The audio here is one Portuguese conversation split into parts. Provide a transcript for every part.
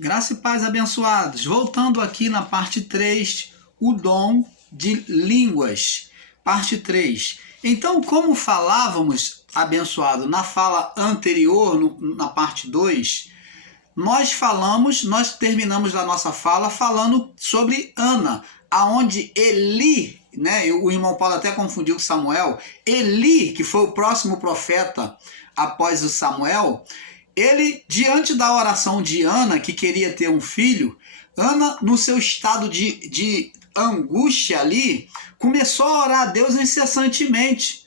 Graça e paz, abençoados. Voltando aqui na parte 3, o dom de línguas. Parte 3. Então, como falávamos, abençoado, na fala anterior, na parte 2, nós terminamos a nossa fala falando sobre Ana, aonde Eli, né, o irmão Paulo até confundiu com Samuel, Eli, que foi o próximo profeta após o Samuel, ele, diante da oração de Ana, que queria ter um filho, Ana, no seu estado de angústia ali, começou a orar a Deus incessantemente,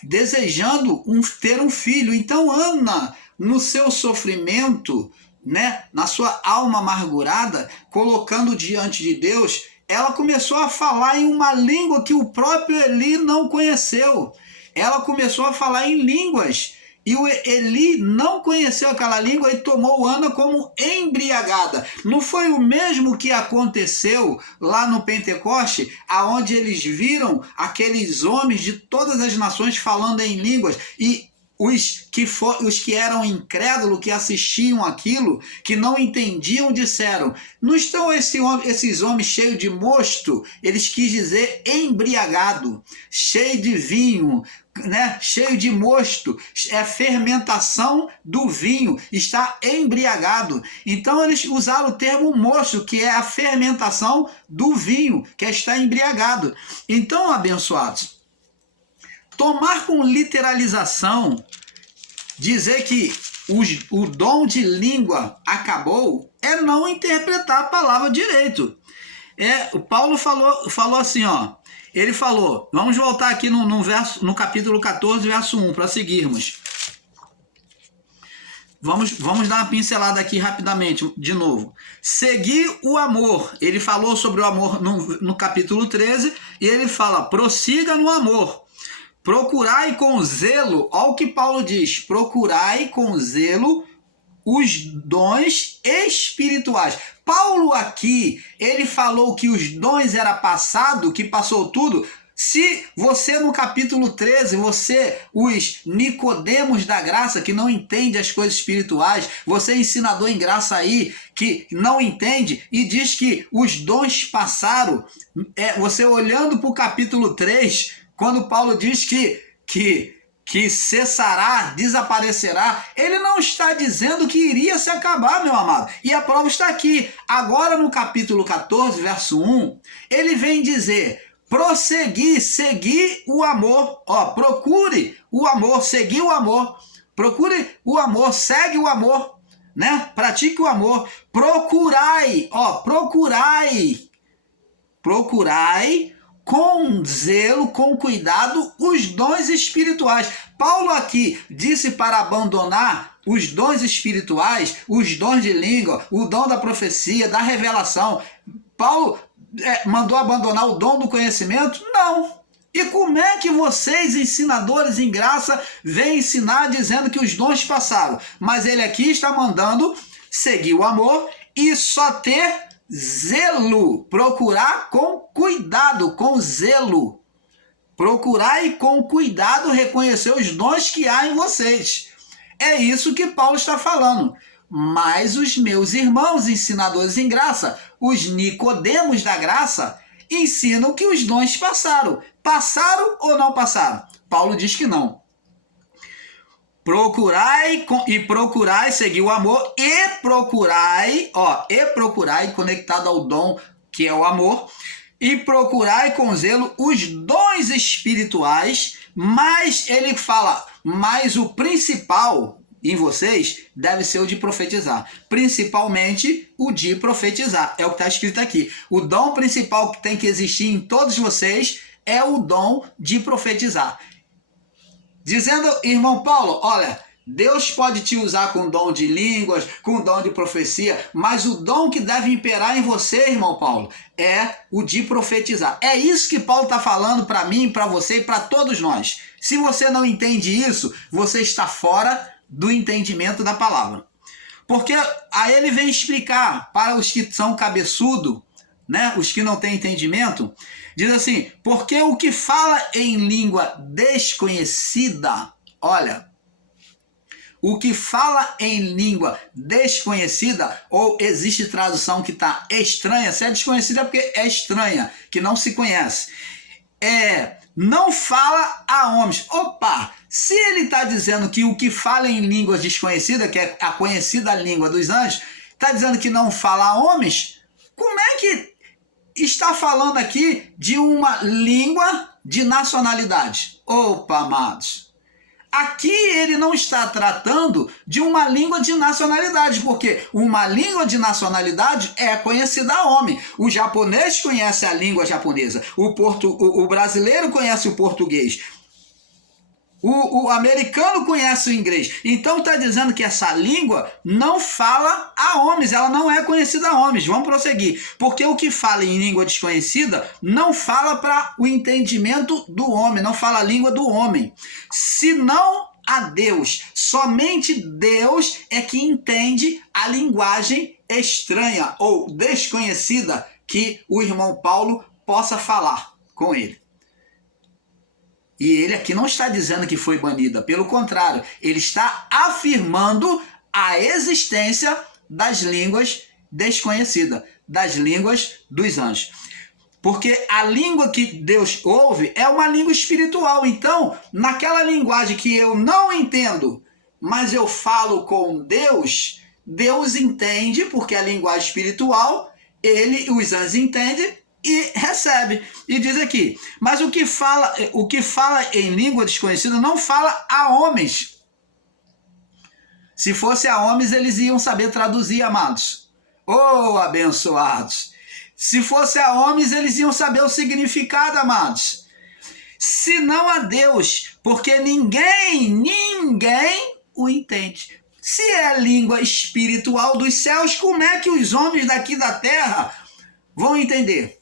desejando ter um filho. Então Ana, no seu sofrimento, né, na sua alma amargurada, colocando diante de Deus, ela começou a falar em uma língua que o próprio Eli não conheceu. Ela começou a falar em línguas. E o Eli não conheceu aquela língua e tomou Ana como embriagada. Não foi o mesmo que aconteceu lá no Pentecoste, aonde eles viram aqueles homens de todas as nações falando em línguas e os que eram incrédulos, que assistiam aquilo, que não entendiam, disseram: não estão esses homens cheios de mosto? Eles quis dizer embriagado, cheio de vinho, né? Cheio de mosto, é fermentação do vinho, está embriagado. Então eles usaram o termo mosto, que é a fermentação do vinho, que é estar embriagado. Então, abençoados, tomar com literalização, dizer que o dom de língua acabou, é não interpretar a palavra direito. O Paulo falou assim, ó. Ele falou, vamos voltar aqui no capítulo 14, verso 1, para seguirmos. Vamos dar uma pincelada aqui rapidamente, de novo. Seguir o amor. Ele falou sobre o amor no capítulo 13, e ele fala, prossiga no amor. Procurai com zelo, olha o que Paulo diz, procurai com zelo os dons espirituais. Paulo aqui, ele falou que os dons era passado, que passou tudo. Se você no capítulo 13, os Nicodemos da graça, que não entende as coisas espirituais, você ensinador em graça aí, que não entende e diz que os dons passaram, você olhando para o capítulo 3, quando Paulo diz que cessará, desaparecerá, ele não está dizendo que iria se acabar, meu amado. E a prova está aqui. Agora no capítulo 14, verso 1, ele vem dizer, prosseguir, seguir o amor. Procure o amor, seguir o amor. Procure o amor, segue o amor, né? Pratique o amor. Procurai com zelo, com cuidado, os dons espirituais. Paulo aqui disse para abandonar os dons espirituais, os dons de língua, o dom da profecia, da revelação. Paulo mandou abandonar o dom do conhecimento? Não. E como é que vocês, ensinadores em graça, vêm ensinar dizendo que os dons passaram? Mas ele aqui está mandando seguir o amor e só ter zelo, procurar com cuidado, com zelo. Procurar e com cuidado reconhecer os dons que há em vocês. É isso que Paulo está falando. Mas os meus irmãos ensinadores em graça, os Nicodemos da graça, ensinam que os dons passaram. Passaram ou não passaram? Paulo diz que não. Procurai seguir o amor e procurai conectado ao dom que é o amor, e procurai com zelo os dons espirituais, mas ele fala, mas o principal em vocês deve ser o de profetizar, principalmente o de profetizar, é o que está escrito aqui. O dom principal que tem que existir em todos vocês é o dom de profetizar. Dizendo, irmão Paulo, olha, Deus pode te usar com dom de línguas, com dom de profecia, mas o dom que deve imperar em você, irmão Paulo, é o de profetizar. É isso que Paulo está falando para mim, para você e para todos nós. Se você não entende isso, você está fora do entendimento da palavra. Porque aí ele vem explicar para os que são cabeçudo, né, os que não têm entendimento, diz assim, porque o que fala em língua desconhecida, olha, o que fala em língua desconhecida, ou existe tradução que está estranha, se é desconhecida é porque é estranha, que não se conhece. Não fala a homens. Opa! Se ele está dizendo que o que fala em línguas desconhecidas, que é a conhecida língua dos anjos, está dizendo que não fala a homens, como é que está falando aqui de uma língua de nacionalidade? Opa, amados! Aqui ele não está tratando de uma língua de nacionalidade, porque uma língua de nacionalidade é conhecida a homem. O japonês conhece a língua japonesa, o brasileiro conhece o português, o americano conhece o inglês. Então está dizendo que essa língua não fala a homens, ela não é conhecida a homens. Vamos prosseguir. Porque o que fala em língua desconhecida não fala para o entendimento do homem, não fala a língua do homem, senão a Deus. Somente Deus é que entende a linguagem estranha ou desconhecida que o irmão Paulo possa falar com ele. E ele aqui não está dizendo que foi banida, pelo contrário, ele está afirmando a existência das línguas desconhecidas, das línguas dos anjos. Porque a língua que Deus ouve é uma língua espiritual. Então, naquela linguagem que eu não entendo, mas eu falo com Deus, Deus entende, porque a linguagem espiritual, os anjos entendem, e recebe. E diz aqui, mas o que fala em língua desconhecida não fala a homens. Se fosse a homens, eles iam saber traduzir, amados. Oh, abençoados! Se fosse a homens, eles iam saber o significado, amados. Se não a Deus, porque ninguém o entende. Se é língua espiritual dos céus, como é que os homens daqui da terra vão entender?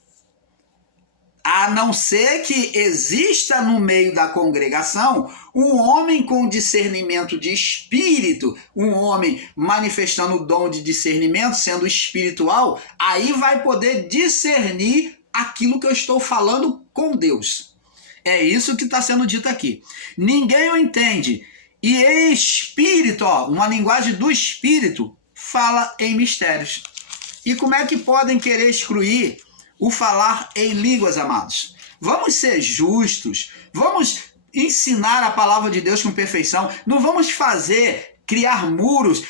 A não ser que exista no meio da congregação um homem com discernimento de espírito, um homem manifestando o dom de discernimento, sendo espiritual, aí vai poder discernir aquilo que eu estou falando com Deus. É isso que está sendo dito aqui. Ninguém o entende. E espírito, uma linguagem do espírito, fala em mistérios. E como é que podem querer excluir o falar em línguas, amados? Vamos ser justos, vamos ensinar a palavra de Deus com perfeição, não vamos criar muros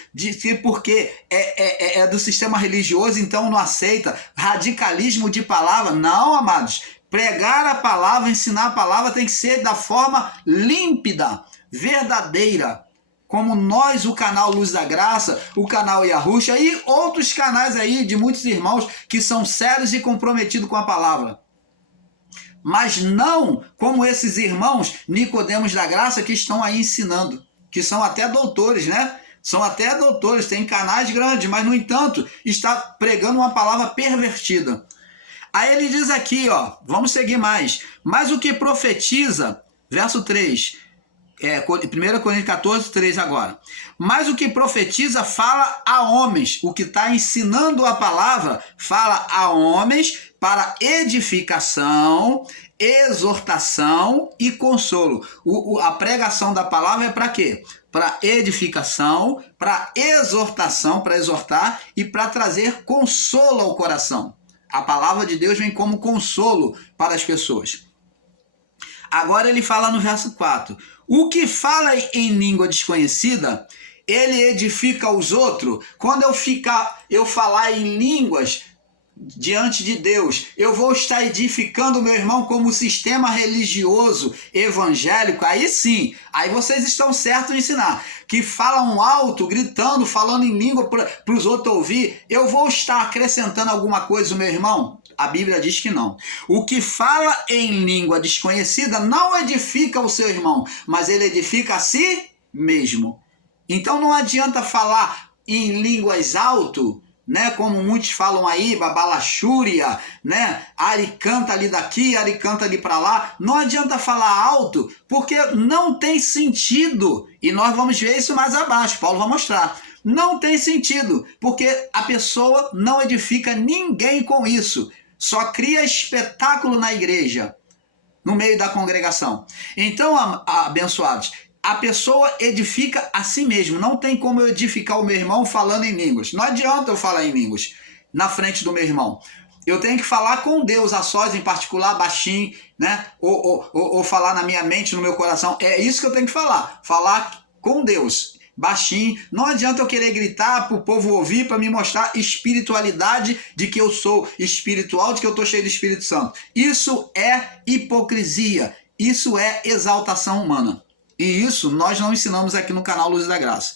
porque é do sistema religioso, então não aceita radicalismo de palavra. Não, amados, pregar a palavra, ensinar a palavra tem que ser da forma límpida, verdadeira, como nós, o canal Luz da Graça, o canal Yahusha e outros canais aí de muitos irmãos que são sérios e comprometidos com a palavra. Mas não como esses irmãos Nicodemos da Graça que estão aí ensinando, que são até doutores, né? São até doutores, têm canais grandes, mas no entanto está pregando uma palavra pervertida. Aí ele diz aqui, vamos seguir mais. Mas o que profetiza, verso 3, 1 Coríntios 14, 3 agora. Mas o que profetiza fala a homens. O que está ensinando a palavra fala a homens para edificação, exortação e consolo. A pregação da palavra é para quê? Para edificação, para exortação, para exortar e para trazer consolo ao coração. A palavra de Deus vem como consolo para as pessoas. Agora ele fala no verso 4. O que fala em língua desconhecida, ele edifica os outros. Quando eu falar em línguas diante de Deus, eu vou estar edificando o meu irmão como sistema religioso, evangélico. Aí sim, aí vocês estão certos em ensinar. Que falam alto, gritando, falando em língua para os outros ouvir. Eu vou estar acrescentando alguma coisa, meu irmão? A Bíblia diz que não. O que fala em língua desconhecida não edifica o seu irmão, mas ele edifica a si mesmo. Então não adianta falar em línguas alto, né, como muitos falam aí, babalachúria, né, Ari canta ali daqui, Ari canta ali para lá. Não adianta falar alto, porque não tem sentido. E nós vamos ver isso mais abaixo, Paulo vai mostrar. Não tem sentido, porque a pessoa não edifica ninguém com isso. Só cria espetáculo na igreja, no meio da congregação. Então, abençoados, a pessoa edifica a si mesmo. Não tem como eu edificar o meu irmão falando em línguas. Não adianta eu falar em línguas na frente do meu irmão. Eu tenho que falar com Deus a sós, em particular, baixinho, né? Ou falar na minha mente, no meu coração. É isso que eu tenho que falar. Falar com Deus, baixinho. Não adianta eu querer gritar para o povo ouvir, para me mostrar espiritualidade, de que eu sou espiritual, de que eu estou cheio do Espírito Santo. Isso é hipocrisia. Isso é exaltação humana. E isso nós não ensinamos aqui no canal Luz da Graça.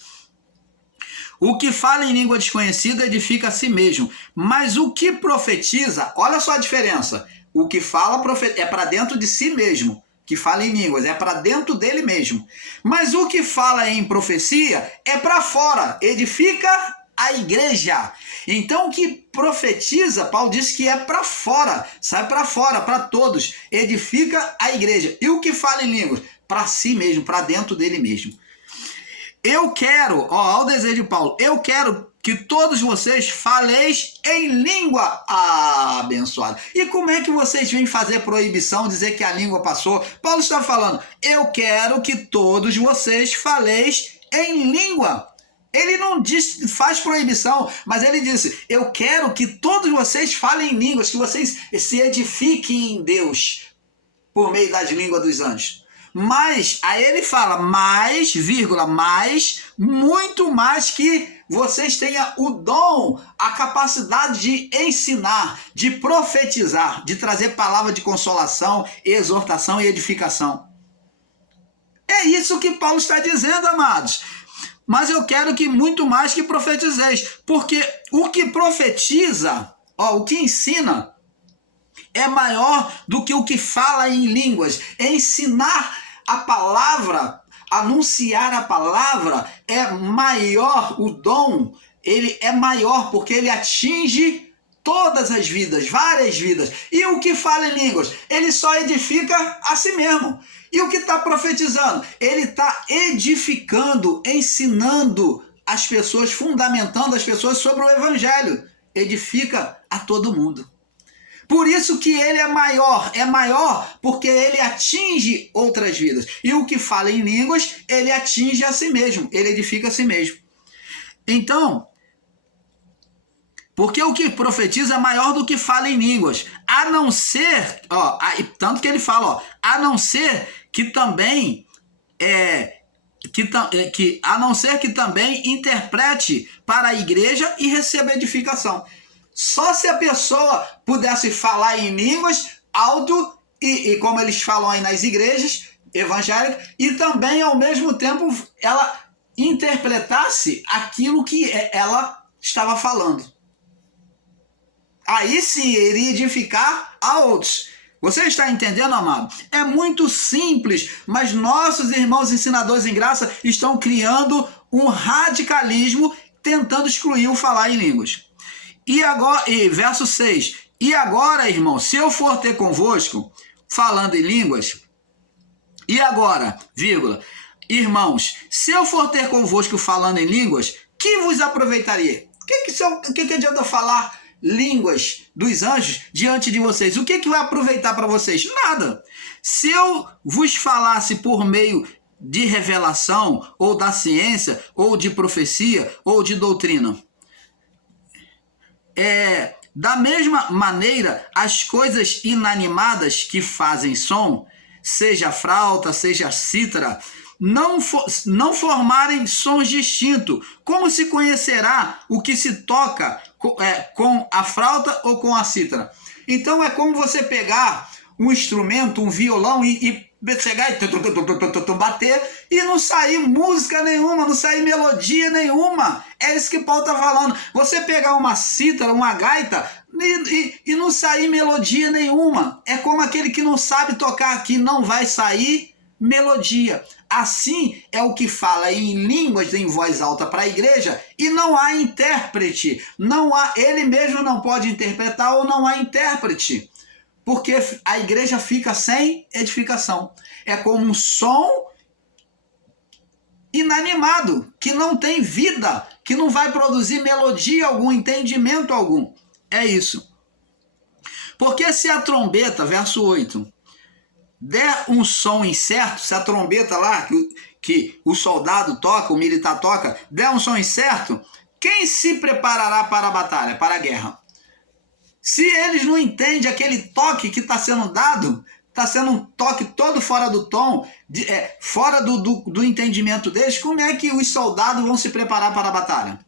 O que fala em língua desconhecida edifica a si mesmo, mas o que profetiza, olha só a diferença. O que fala é para dentro de si mesmo, que fala em línguas, é para dentro dele mesmo. Mas o que fala em profecia é para fora, edifica a igreja. Então o que profetiza, Paulo diz que é para fora, sai para fora, para todos, edifica a igreja. E o que fala em línguas? Para si mesmo, para dentro dele mesmo. Eu quero, ó, o desejo de Paulo, eu quero que todos vocês faleis em língua abençoada. E como é que vocês vêm fazer proibição, dizer que a língua passou? Paulo está falando, eu quero que todos vocês faleis em língua. Ele não diz, faz proibição, mas ele disse, eu quero que todos vocês falem em línguas, que vocês se edifiquem em Deus por meio das línguas dos anjos. Mas, aí ele fala, mais, vírgula, mais, muito mais que vocês tenham o dom, a capacidade de ensinar, de profetizar, de trazer palavra de consolação, exortação e edificação. É isso que Paulo está dizendo, amados. Mas eu quero que muito mais que profetizeis, porque o que profetiza, ó, o que ensina, é maior do que o que fala em línguas. Ensinar a palavra, anunciar a palavra é maior, o dom, ele é maior porque ele atinge todas as vidas, várias vidas. E o que fala em línguas? Ele só edifica a si mesmo. E o que está profetizando? Ele está edificando, ensinando as pessoas, fundamentando as pessoas sobre o evangelho. Edifica a todo mundo. Por isso que ele é maior porque ele atinge outras vidas. E o que fala em línguas, ele atinge a si mesmo, ele edifica a si mesmo. Então, porque o que profetiza é maior do que fala em línguas, a não ser, ó, tanto que ele fala, ó, a não ser que também a não ser que também interprete para a igreja e receba edificação. Só se a pessoa pudesse falar em línguas alto e como eles falam aí nas igrejas evangélicas, e também ao mesmo tempo ela interpretasse aquilo que ela estava falando. Aí sim iria edificar a outros. Você está entendendo, amado? É muito simples, mas nossos irmãos ensinadores em graça estão criando um radicalismo tentando excluir o falar em línguas. E agora, verso 6, e agora, irmão, se eu for ter convosco, falando em línguas, e agora, vírgula, irmãos, se eu for ter convosco falando em línguas, que vos aproveitaria? O que adianta eu falar línguas dos anjos diante de vocês? O que vai aproveitar para vocês? Nada. Se eu vos falasse por meio de revelação, ou da ciência, ou de profecia, ou de doutrina, da mesma maneira, as coisas inanimadas que fazem som, seja flauta, seja cítara, não formarem sons distintos, como se conhecerá o que se toca com a flauta ou com a cítara? Então é como você pegar um instrumento, um violão e chegar e bater e não sair música nenhuma, não sair melodia nenhuma. É isso que Paulo está falando. Você pegar uma cítara, uma gaita e não sair melodia nenhuma. É como aquele que não sabe tocar aqui, não vai sair melodia. Assim é o que fala em línguas em voz alta para a igreja e não há intérprete. Ele mesmo não pode interpretar ou não há intérprete. Porque a igreja fica sem edificação. É como um som inanimado, que não tem vida, que não vai produzir melodia algum, entendimento algum. É isso. Porque se a trombeta, verso 8, der um som incerto, se a trombeta lá, que o soldado toca, o militar toca, der um som incerto, quem se preparará para a batalha, para a guerra? Se eles não entendem aquele toque que está sendo dado, está sendo um toque todo fora do tom, fora do entendimento deles, como é que os soldados vão se preparar para a batalha?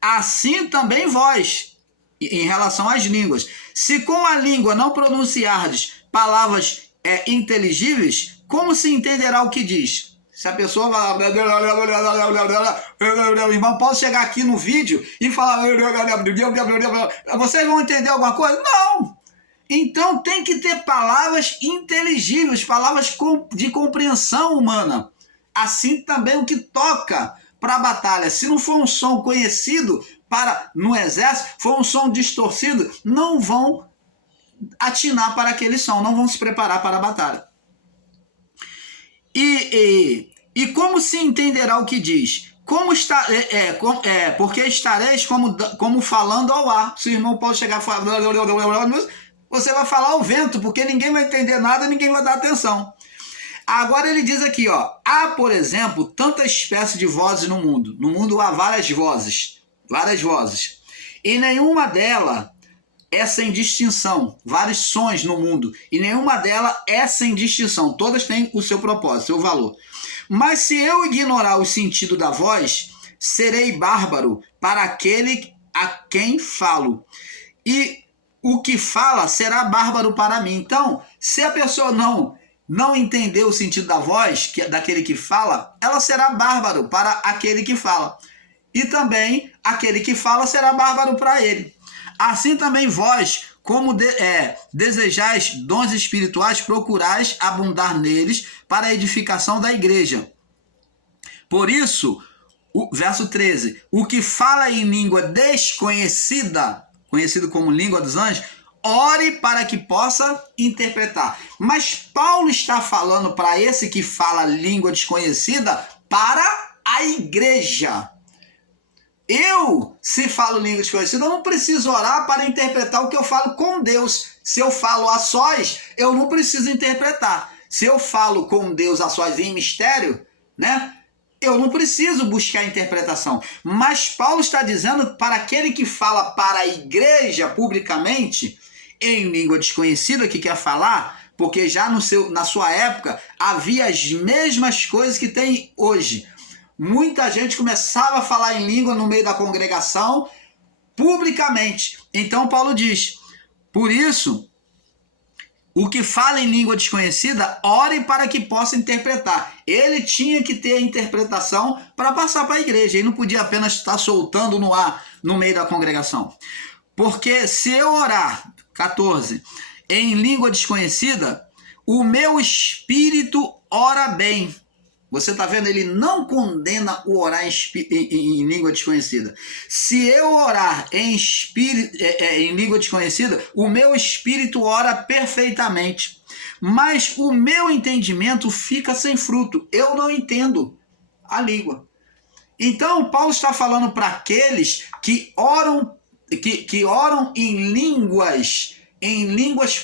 Assim também vós, em relação às línguas. Se com a língua não pronunciardes palavras inteligíveis, como se entenderá o que diz? Se a pessoa falar, irmão, posso chegar aqui no vídeo e falar, vocês vão entender alguma coisa? Não! Então tem que ter palavras inteligíveis, palavras de compreensão humana. Assim também o que toca para a batalha. Se não for um som conhecido no exército, for um som distorcido, não vão atinar para aquele som, não vão se preparar para a batalha. E como se entenderá o que diz? Porque estareis como falando ao ar. Se o irmão pode chegar e falar, você vai falar ao vento, porque ninguém vai entender nada, ninguém vai dar atenção. Agora ele diz aqui, ó, há, por exemplo, tantas espécies de vozes no mundo. No mundo há várias vozes. E nenhuma delas é sem distinção. Vários sons no mundo. E nenhuma delas é sem distinção. Todas têm o seu propósito, seu valor. Mas se eu ignorar o sentido da voz, serei bárbaro para aquele a quem falo. E o que fala será bárbaro para mim. Então, se a pessoa não entender o sentido da voz, daquele que fala, ela será bárbaro para aquele que fala. E também aquele que fala será bárbaro para ele. Assim também vós, como desejais dons espirituais, procurais abundar neles para a edificação da igreja. Por isso, verso 13, o que fala em língua desconhecida, conhecido como língua dos anjos, ore para que possa interpretar. Mas Paulo está falando para esse que fala língua desconhecida para a igreja. Se falo língua desconhecida, eu não preciso orar para interpretar o que eu falo com Deus. Se eu falo a sós, eu não preciso interpretar. Se eu falo com Deus a sós em mistério, né? Eu não preciso buscar interpretação. Mas Paulo está dizendo para aquele que fala para a igreja publicamente, em língua desconhecida, que quer falar, porque já na sua época havia as mesmas coisas que tem hoje. Muita gente começava a falar em língua no meio da congregação, publicamente. Então Paulo diz, por isso, o que fala em língua desconhecida, ore para que possa interpretar. Ele tinha que ter a interpretação para passar para a igreja. Ele não podia apenas estar soltando no ar, no meio da congregação. Porque se eu orar, 14, em língua desconhecida, o meu espírito ora bem. Você está vendo? Ele não condena o orar em língua desconhecida. Se eu orar em língua desconhecida, o meu espírito ora perfeitamente. Mas o meu entendimento fica sem fruto. Eu não entendo a língua. Então, Paulo está falando para aqueles que oram em línguas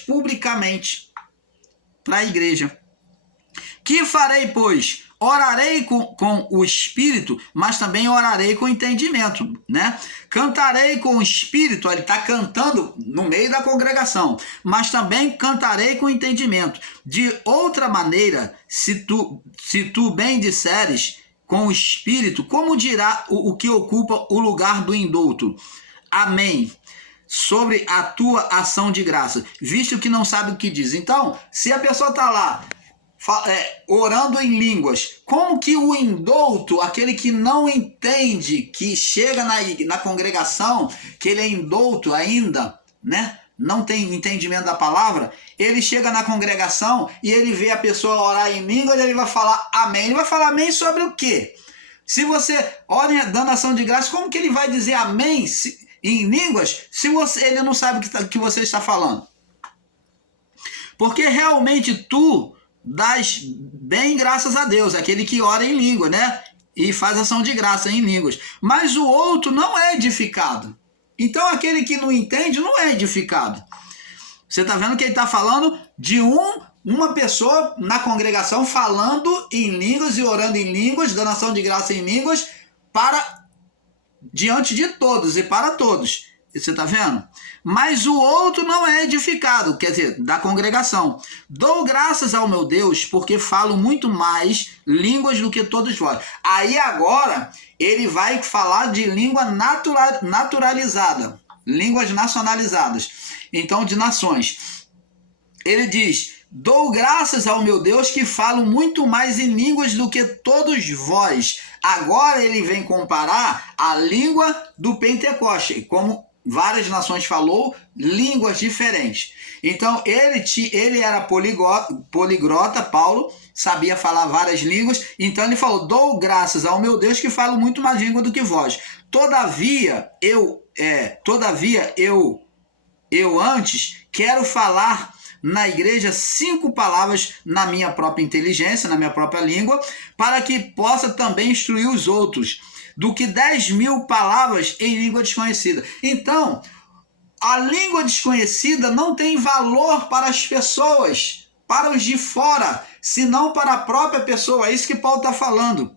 publicamente para a igreja. Que farei, pois? Orarei com o espírito, mas também orarei com o entendimento, né? Cantarei com o espírito, ele está cantando no meio da congregação, mas também cantarei com o entendimento. De outra maneira, se tu bem disseres com o espírito, como dirá o que ocupa o lugar do indulto? Amém. Sobre a tua ação de graça, visto que não sabe o que diz. Então, se a pessoa está lá orando em línguas, como que o indouto, aquele que não entende, que chega na congregação, que ele é indouto ainda, né? Não tem entendimento da palavra, ele chega na congregação e ele vê a pessoa orar em línguas, ele vai falar amém. Ele vai falar amém sobre o quê? Se você ora dando ação de graça, como que ele vai dizer amém em línguas se ele não sabe o que você está falando? Porque realmente tu dás bem graças a Deus, aquele que ora em língua, né? E faz ação de graça em línguas. Mas o outro não é edificado. Então aquele que não entende não é edificado. Você está vendo que ele está falando de um uma pessoa na congregação falando em línguas e orando em línguas, dando ação de graça em línguas, diante de todos e para todos. Você está vendo? Mas o outro não é edificado, quer dizer, da congregação. Dou graças ao meu Deus, porque falo muito mais línguas do que todos vós. Aí agora ele vai falar de língua naturalizada, línguas nacionalizadas, então de nações. Ele diz: dou graças ao meu Deus que falo muito mais em línguas do que todos vós. Agora ele vem comparar a língua do Pentecoste, como várias nações falou, línguas diferentes. Então ele era poliglota, Paulo, sabia falar várias línguas, então ele falou: dou graças ao meu Deus que falo muito mais língua do que vós. Todavia eu antes quero falar na igreja 5 palavras na minha própria inteligência, na minha própria língua, para que possa também instruir os outros, do que 10.000 palavras em língua desconhecida. Então, a língua desconhecida não tem valor para as pessoas, para os de fora, senão para a própria pessoa. É isso que Paulo está falando.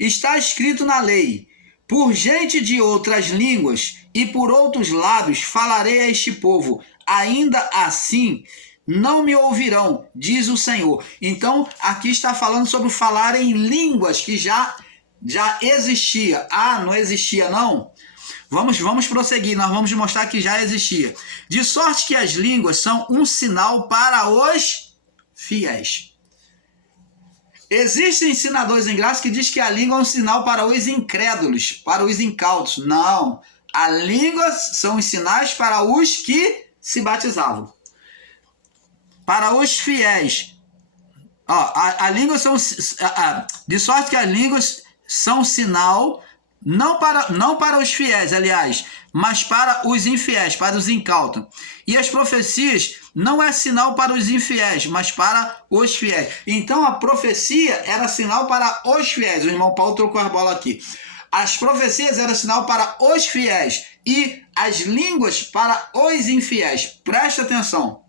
Está escrito na lei: por gente de outras línguas e por outros lábios falarei a este povo, ainda assim não me ouvirão, diz o Senhor. Então, aqui está falando sobre falar em línguas que já existia. Ah, não existia não? Vamos prosseguir, nós vamos mostrar que já existia. De sorte que as línguas são um sinal para os fiéis. Existem ensinadores em graça que diz que a língua é um sinal para os incrédulos, para os incautos. Não, a língua são os sinais para os que se batizavam. Para os fiéis. A língua são... de sorte que as línguas são sinal, não para os fiéis, aliás, mas para os infiéis, para os incautos. E as profecias não é sinal para os infiéis, mas para os fiéis. Então a profecia era sinal para os fiéis. O irmão Paulo trocou as bolas aqui. As profecias eram sinal para os fiéis e as línguas para os infiéis. Presta atenção.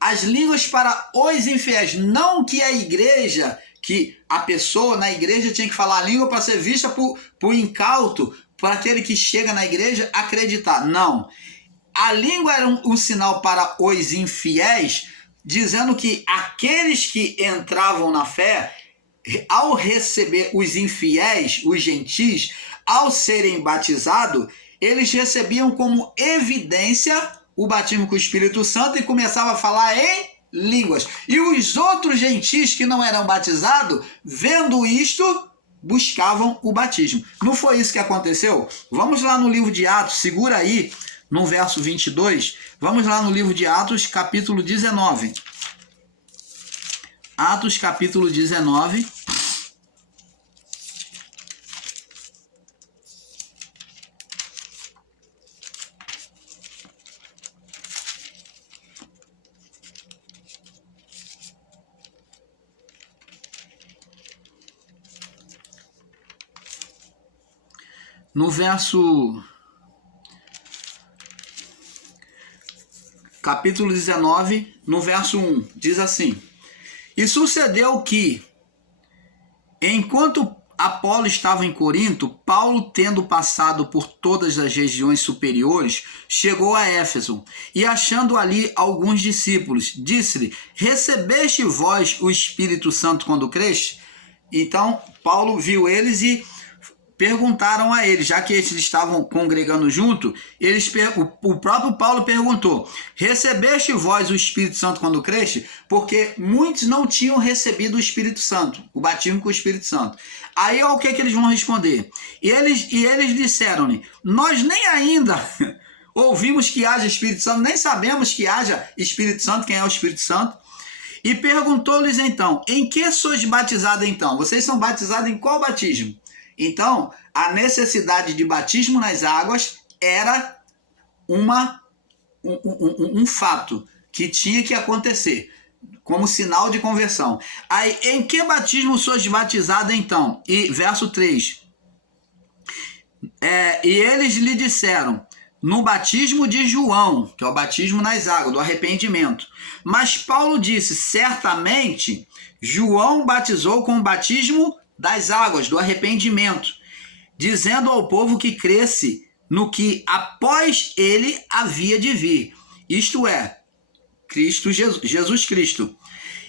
As línguas para os infiéis, não que a igreja, que a pessoa na igreja tinha que falar a língua para ser vista por incauto, para aquele que chega na igreja acreditar. Não. A língua era um sinal para os infiéis, dizendo que aqueles que entravam na fé, ao receber os infiéis, os gentis, ao serem batizados, eles recebiam como evidência o batismo com o Espírito Santo e começavam a falar em línguas. E os outros gentis que não eram batizados, vendo isto, buscavam o batismo. Não foi isso que aconteceu? Vamos lá no livro de Atos, segura aí, no verso 22. Vamos lá no livro de Atos, capítulo 19. Atos, capítulo 19. No verso... capítulo 19, no verso 1, diz assim: E sucedeu que, enquanto Apolo estava em Corinto, Paulo, tendo passado por todas as regiões superiores, chegou a Éfeso, e achando ali alguns discípulos, disse-lhe: Recebeste vós o Espírito Santo quando creste? Então, Paulo viu eles e perguntaram a eles, já que eles estavam congregando junto, o próprio Paulo perguntou: recebeste vós o Espírito Santo quando creste? Porque muitos não tinham recebido o Espírito Santo, o batismo com o Espírito Santo. Aí o que eles vão responder? E eles disseram-lhe: nós nem ainda ouvimos que haja Espírito Santo, nem sabemos que haja Espírito Santo, quem é o Espírito Santo. E perguntou-lhes então: em que sois batizados então? Vocês são batizados em qual batismo? Então, a necessidade de batismo nas águas era um fato que tinha que acontecer, como sinal de conversão. Aí, em que batismo sois batizados então? E verso 3. E eles lhe disseram: no batismo de João, que é o batismo nas águas, do arrependimento. Mas Paulo disse, certamente, João batizou com o batismo das águas, do arrependimento, dizendo ao povo que cresce no que após ele havia de vir, isto é, Jesus Cristo.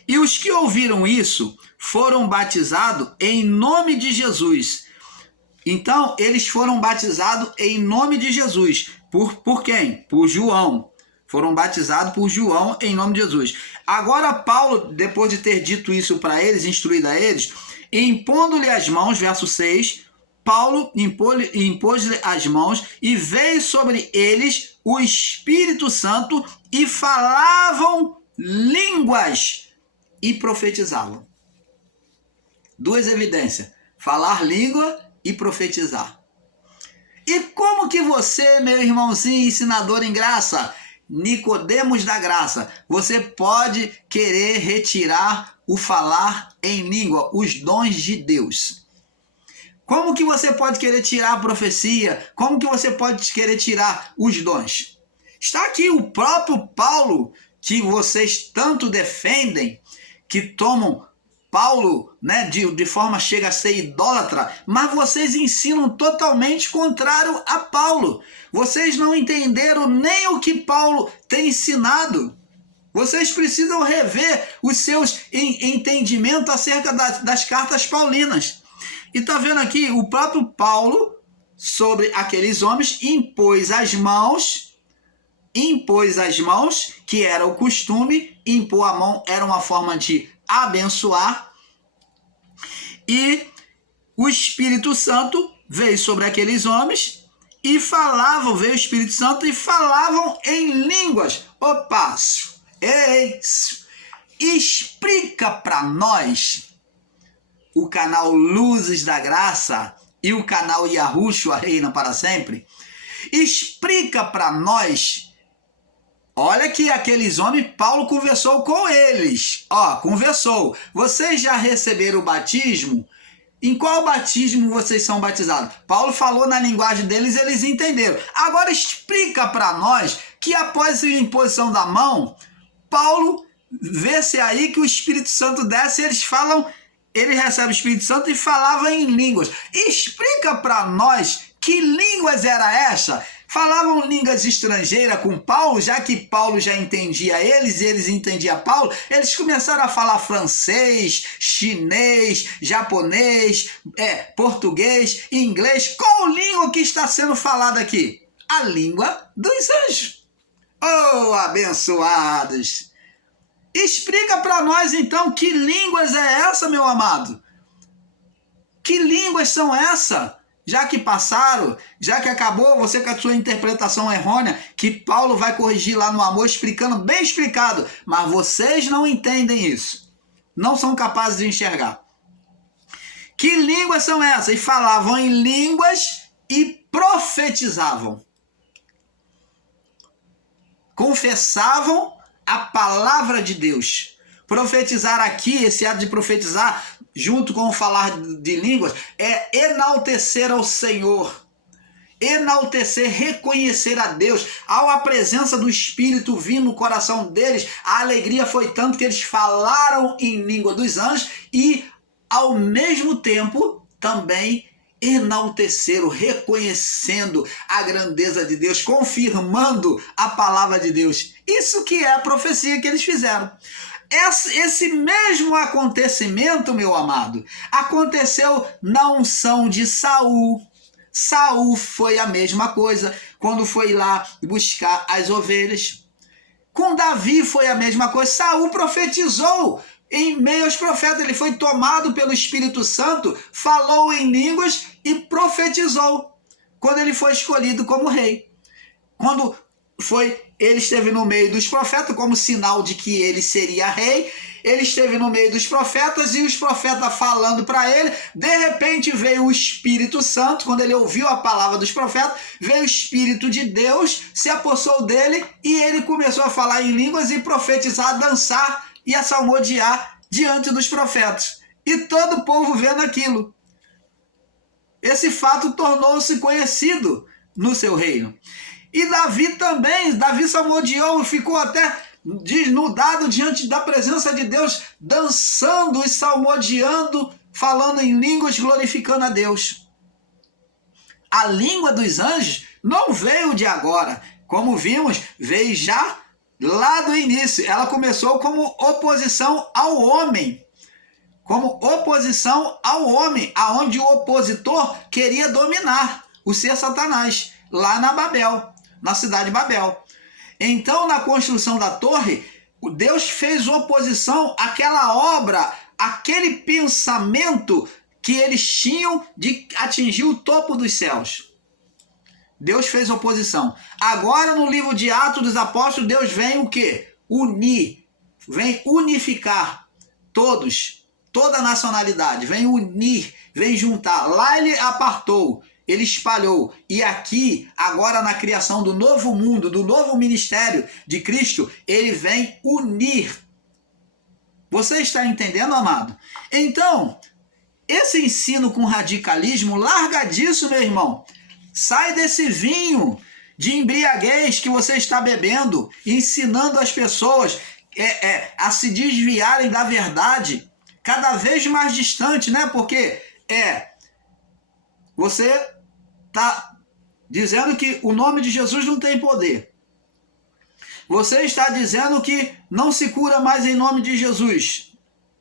E os que ouviram isso foram batizados em nome de Jesus. Então, eles foram batizados em nome de Jesus. Por quem? Por João. Foram batizados por João em nome de Jesus. Agora, Paulo, depois de ter dito isso para eles, instruído a eles, impondo-lhe as mãos, verso 6, Paulo impôs-lhe as mãos e veio sobre eles o Espírito Santo e falavam línguas e profetizavam. Duas evidências: falar língua e profetizar. E como que você, meu irmãozinho ensinador em graça, Nicodemos da graça, você pode querer retirar o falar em língua, os dons de Deus? Como que você pode querer tirar a profecia? Como que você pode querer tirar os dons? Está aqui o próprio Paulo, que vocês tanto defendem, que tomam Paulo, né, de forma chega a ser idólatra, mas vocês ensinam totalmente contrário a Paulo. Vocês não entenderam nem o que Paulo tem ensinado. Vocês precisam rever os seus entendimentos acerca das cartas paulinas. E está vendo aqui, o próprio Paulo, sobre aqueles homens, impôs as mãos, que era o costume. Impor a mão era uma forma de abençoar, e o Espírito Santo veio sobre aqueles homens e falavam, veio o Espírito Santo e falavam em línguas. Opa, explica para nós, o canal Luzes da Graça e o canal Yahushua Reina para Sempre, explica para nós. Olha que aqueles homens, Paulo conversou com eles. Conversou. Vocês já receberam o batismo? Em qual batismo vocês são batizados? Paulo falou na linguagem deles, eles entenderam. Agora explica para nós que após a imposição da mão, Paulo vê-se aí que o Espírito Santo desce e ele recebe o Espírito Santo e falava em línguas. Explica para nós que línguas era essa? Falavam línguas estrangeiras com Paulo, já que Paulo já entendia eles e eles entendiam Paulo. Eles começaram a falar francês, chinês, japonês, português, inglês. Qual língua que está sendo falada aqui? A língua dos anjos. Oh, abençoados! Explica para nós então que línguas é essa, meu amado? Que línguas são essas? Já que passaram, já que acabou, você com a sua interpretação errônea, que Paulo vai corrigir lá no amor, explicando, bem explicado, mas vocês não entendem isso. Não são capazes de enxergar. Que línguas são essas? E falavam em línguas e profetizavam. Confessavam a palavra de Deus. Profetizar aqui, esse ato de profetizar, junto com o falar de línguas, é enaltecer ao Senhor. Enaltecer, reconhecer a Deus. Ao a presença do Espírito vir no coração deles, a alegria foi tanto que eles falaram em língua dos anjos e, ao mesmo tempo, também enalteceram, reconhecendo a grandeza de Deus, confirmando a palavra de Deus. Isso que é a profecia que eles fizeram. Esse mesmo acontecimento, meu amado, aconteceu na unção de Saul. Saul foi a mesma coisa quando foi lá buscar as ovelhas. Com Davi foi a mesma coisa. Saul profetizou em meio aos profetas. Ele foi tomado pelo Espírito Santo, falou em línguas e profetizou quando ele foi escolhido como rei. Ele esteve no meio dos profetas como sinal de que ele seria rei. Ele esteve no meio dos profetas e os profetas falando para ele. De repente veio o Espírito Santo. Quando ele ouviu a palavra dos profetas, veio o Espírito de Deus, se apossou dele e ele começou a falar em línguas e profetizar, dançar e a salmodiar diante dos profetas. E todo o povo vendo aquilo. Esse fato tornou-se conhecido no seu reino. E Davi também, Davi salmodiou e ficou até desnudado diante da presença de Deus, dançando e salmodiando, falando em línguas, glorificando a Deus. A língua dos anjos não veio de agora. Como vimos, veio já lá do início. Ela começou como oposição ao homem. Como oposição ao homem, aonde o opositor queria dominar o ser Satanás, lá na Babel, na cidade de Babel. Então, na construção da torre, Deus fez oposição àquela obra, àquele pensamento que eles tinham de atingir o topo dos céus. Deus fez oposição. Agora, no livro de Atos dos Apóstolos, Deus vem o quê? Unir, vem unificar todos, toda a nacionalidade, vem unir, vem juntar. Lá ele apartou, ele espalhou. E aqui, agora na criação do novo mundo, do novo ministério de Cristo, ele vem unir. Você está entendendo, amado? Então, esse ensino com radicalismo, larga disso, meu irmão. Sai desse vinho de embriaguez que você está bebendo, ensinando as pessoas a se desviarem da verdade, cada vez mais distante, né? Porque você está dizendo que o nome de Jesus não tem poder. Você está dizendo que não se cura mais em nome de Jesus.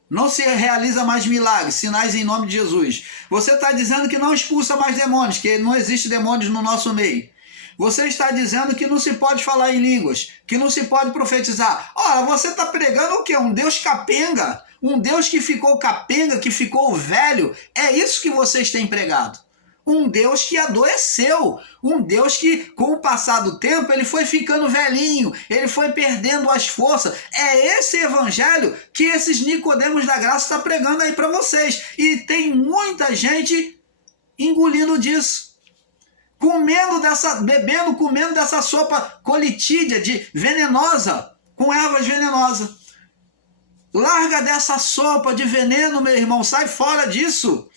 Não se realiza mais milagres, sinais em nome de Jesus. Você está dizendo que não expulsa mais demônios, que não existe demônios no nosso meio. Você está dizendo que não se pode falar em línguas, que não se pode profetizar. Ora, você está pregando o quê? Um Deus capenga? Um Deus que ficou capenga, que ficou velho? É isso que vocês têm pregado. Um Deus que adoeceu, um Deus que, com o passar do tempo, ele foi ficando velhinho, ele foi perdendo as forças. É esse evangelho que esses Nicodemos da graça estão pregando aí para vocês. E tem muita gente engolindo disso, comendo dessa sopa colitídea, venenosa, com ervas venenosas. Larga dessa sopa de veneno, meu irmão, sai fora disso.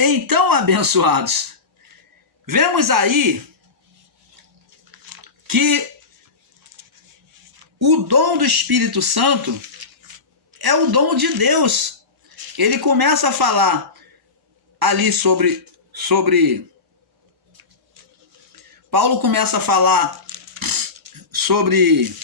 Então, abençoados, vemos aí que o dom do Espírito Santo é o dom de Deus. Ele começa a falar ali sobre Paulo começa a falar sobre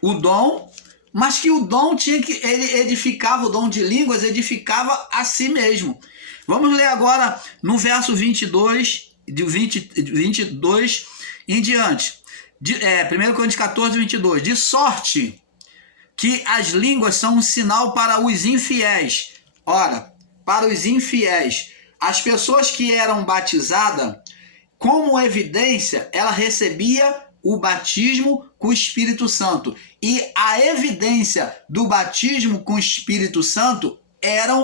o dom, mas que o dom ele edificava, o dom de línguas edificava a si mesmo. Vamos ler agora no verso 22, de 22 em diante. 1 Coríntios 14, 22. De sorte que as línguas são um sinal para os infiéis. Ora, para os infiéis, as pessoas que eram batizadas, como evidência, ela recebia o batismo com o Espírito Santo. E a evidência do batismo com o Espírito Santo eram